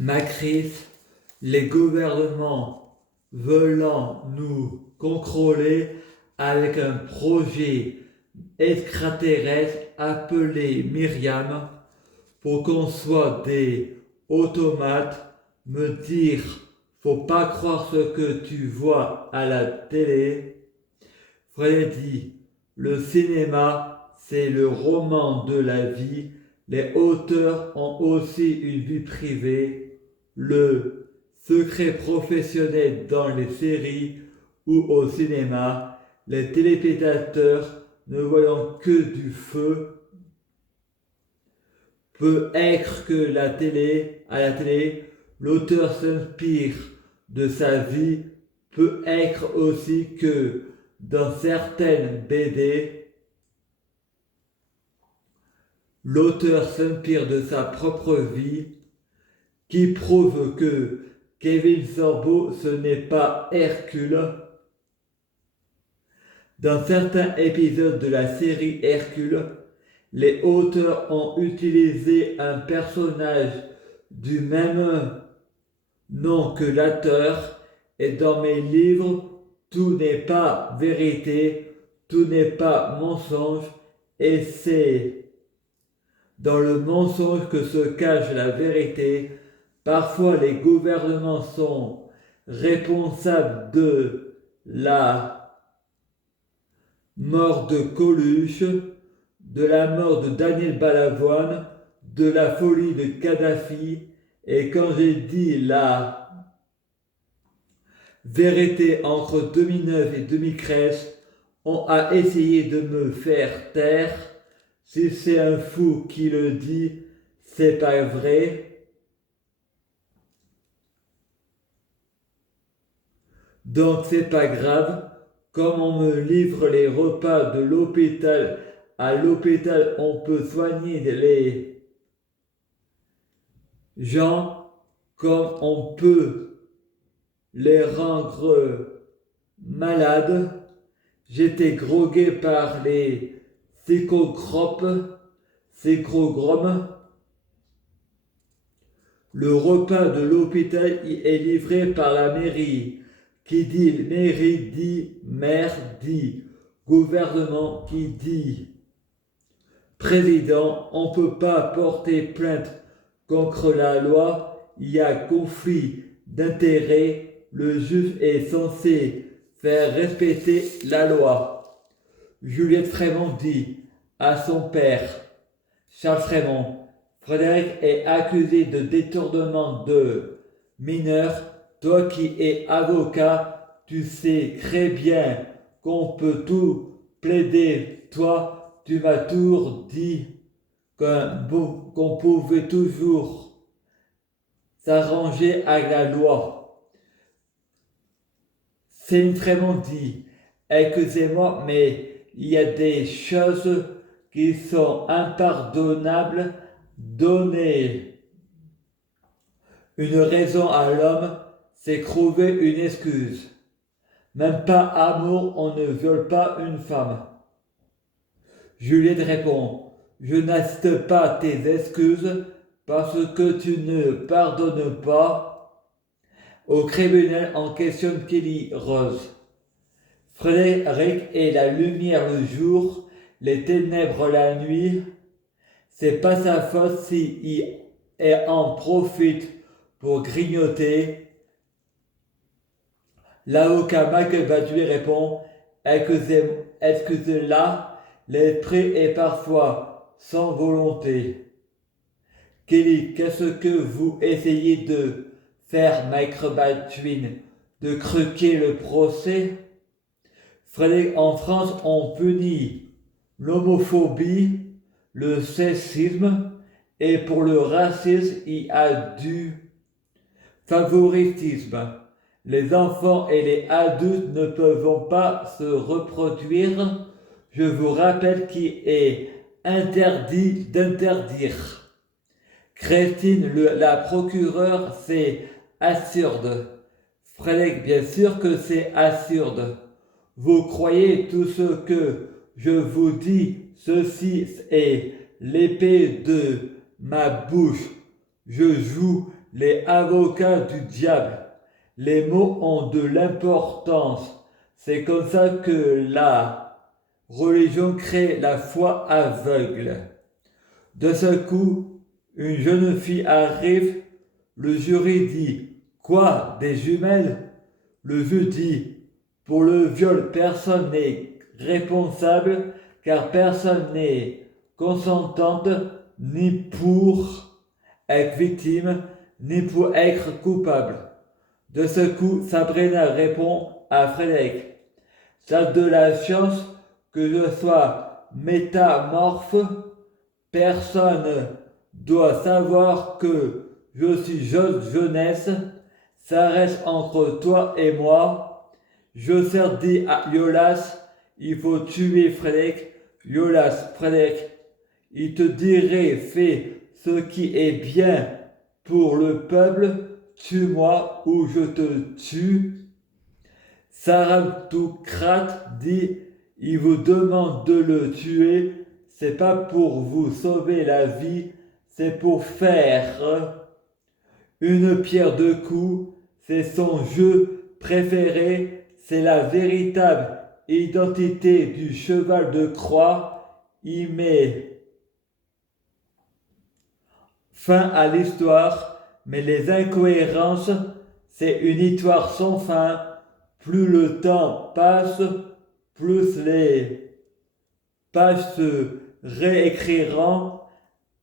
Macris, les gouvernements voulant nous contrôler avec un projet extraterrestre appelé Myriam pour qu'on soit des automates, me dire faut pas croire ce que tu vois à la télé. Freddy, le cinéma, c'est le roman de la vie. Les auteurs ont aussi une vie privée. Le secret professionnel dans les séries ou au cinéma. Les téléspectateurs ne voyant que du feu. Peut être que à la télé, l'auteur s'inspire de sa vie. Peut être aussi que dans certaines BD, l'auteur s'inspire de sa propre vie, qui prouve que Kevin Sorbo, ce n'est pas Hercule. Dans certains épisodes de la série Hercule, les auteurs ont utilisé un personnage du même nom que l'auteur, et dans mes livres, tout n'est pas vérité, tout n'est pas mensonge, et c'est dans le mensonge que se cache la vérité. Parfois, les gouvernements sont responsables de la mort de Coluche, de la mort de Daniel Balavoine, de la folie de Kadhafi. Et quand j'ai dit la vérité entre 2009 et 2013, on a essayé de me faire taire. Si c'est un fou qui le dit, c'est pas vrai. Donc c'est pas grave. Comme on me livre les repas de l'hôpital, à l'hôpital on peut soigner les gens comme on peut les rendre malades. J'étais drogué par les psychotropes. Le repas de l'hôpital est livré par la mairie. Qui dit mairie dit maire dit gouvernement, qui dit président. On ne peut pas porter plainte contre la loi. Il y a conflit d'intérêts. Le juge est censé faire respecter la loi. Juliette Frémont dit à son père, Charles Frémont, Frédéric est accusé de détournement de mineurs. Toi qui es avocat, tu sais très bien qu'on peut tout plaider. Toi, tu m'as toujours dit qu'on pouvait toujours s'arranger avec la loi. Céline Frémont dit, excusez-moi, mais il y a des choses qui sont impardonnables. Donner une raison à l'homme, c'est trouver une excuse. Même pas amour, on ne viole pas une femme. Juliette répond, je n'accepte pas tes excuses parce que tu ne pardonnes pas. Au tribunal, on questionne Kelly Rose. Frédéric est la lumière le jour, les ténèbres la nuit. C'est pas sa faute s'il en profite pour grignoter. L'avocat Michael Badoué répond, excusez-la, l'esprit est parfois sans volonté. Kelly, qu'est-ce que vous essayez de faire, Michael Badoué? De truquer le procès? Frédéric, en France, on punit l'homophobie, le sexisme, et pour le racisme, il y a du favoritisme. Les enfants et les adultes ne peuvent pas se reproduire. Je vous rappelle qu'il est interdit d'interdire. Christine, la procureure, c'est absurde. Frédéric, bien sûr que c'est absurde. Vous croyez tout ce que je vous dis, ceci est l'épée de ma bouche. Je joue les avocats du diable. Les mots ont de l'importance. C'est comme ça que la religion crée la foi aveugle. De ce coup, une jeune fille arrive. Le jury dit: Quoi, des jumelles? Le juge dit: Pour le viol, personne n'est responsable, car personne n'est consentante ni pour être victime, ni pour être coupable. De ce coup, Sabrina répond à Frédéric: Ça a de la chance que je sois métamorphe. Personne doit savoir que je suis jeunesse. Ça reste entre toi et moi. Joseph dit à Yolas: Il faut tuer Frédéric. Yolas: Frédéric, il te dirait: Fais ce qui est bien pour le peuple. Tue-moi ou je te tue. Sarantocrate dit: Il vous demande de le tuer. C'est pas pour vous sauver la vie, c'est pour faire une pierre deux coups. C'est son jeu préféré, c'est la véritable identité du cheval de croix. Il met fin à l'histoire, mais les incohérences, c'est une histoire sans fin. Plus le temps passe, plus les pages se réécriront.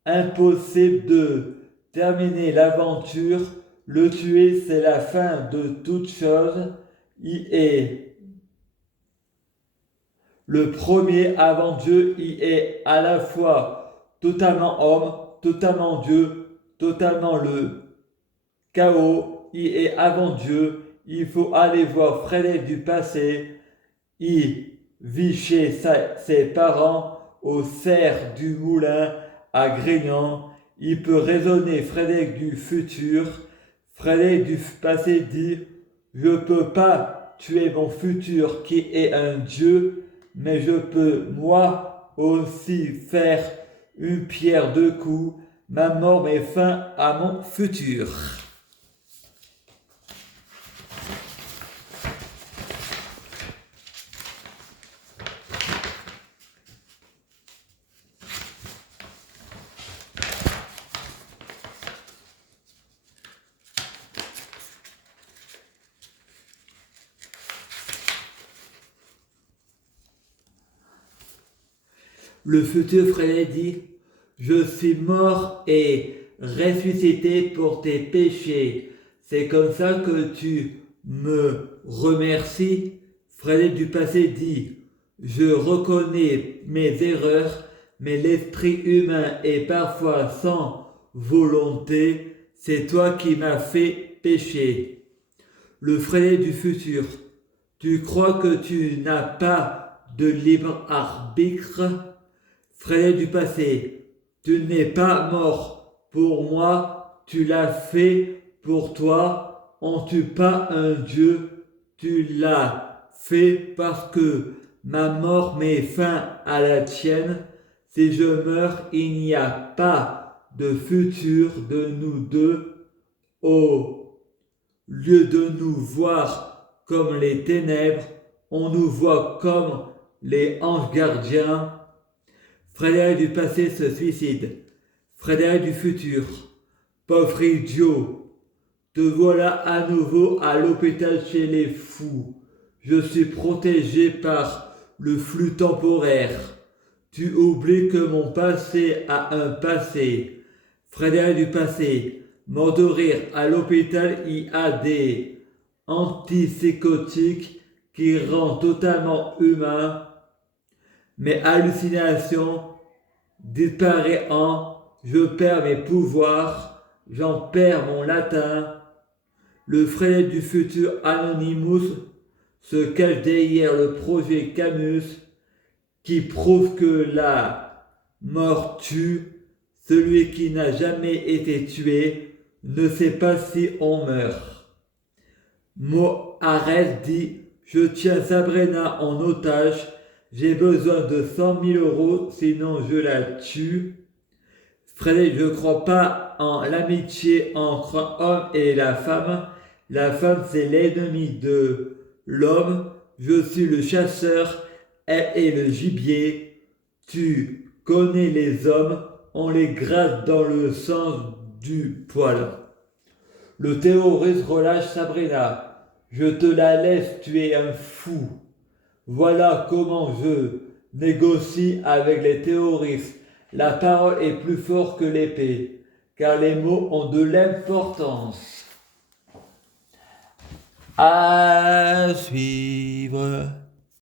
Impossible de terminer l'aventure. Le tuer, c'est la fin de toute chose. Il est le premier avant Dieu. Il est à la fois totalement homme, totalement Dieu, totalement le chaos. Il est avant Dieu. Il faut aller voir Frédéric du passé. Il vit chez ses parents au cerf du moulin à Grignan. Il peut raisonner Frédéric du futur. Frédéric du passé dit: Je ne peux pas tuer mon futur qui est un dieu, mais je peux moi aussi faire une pierre deux coups. Ma mort met fin à mon futur. Le futur Frédéric dit: Je suis mort et ressuscité pour tes péchés. C'est comme ça que tu me remercies. Frédéric du passé dit: Je reconnais mes erreurs, mais l'esprit humain est parfois sans volonté. C'est toi qui m'as fait pécher. Le Frédéric du futur: Tu crois que tu n'as pas de libre arbitre? Frédéric du passé: Tu n'es pas mort pour moi, tu l'as fait pour toi. On ne tue pas un Dieu, tu l'as fait parce que ma mort met fin à la tienne. Si je meurs, il n'y a pas de futur de nous deux. Au lieu de nous voir comme les ténèbres, on nous voit comme les anges gardiens. Frédéric du passé se suicide. Frédéric du futur: Pauvre idiot, te voilà à nouveau à l'hôpital chez les fous. Je suis protégé par le flux temporaire. Tu oublies que mon passé a un passé. Frédéric du passé: Mort de rire, à l'hôpital il y a des antipsychotiques qui rendent totalement humain. Mes hallucinations disparaissent je perds mes pouvoirs, j'en perds mon latin. Le Frédéric du futur Anonymous se cache derrière le projet Camus qui prouve que la mort tue. Celui qui n'a jamais été tué ne sait pas si on meurt. Mohares dit: Je tiens Sabrina en otage. J'ai besoin de 100 000 euros, sinon je la tue. Frédéric: Je ne crois pas l'amitié entre un homme et la femme. La femme, c'est l'ennemi de l'homme. Je suis le chasseur, elle est le gibier. Tu connais les hommes, on les gratte dans le sens du poil. Le terroriste relâche Sabrina. Je te la laisse, tu es un fou. Voilà comment je négocie avec les terroristes. La parole est plus forte que l'épée, car les mots ont de l'importance. À suivre.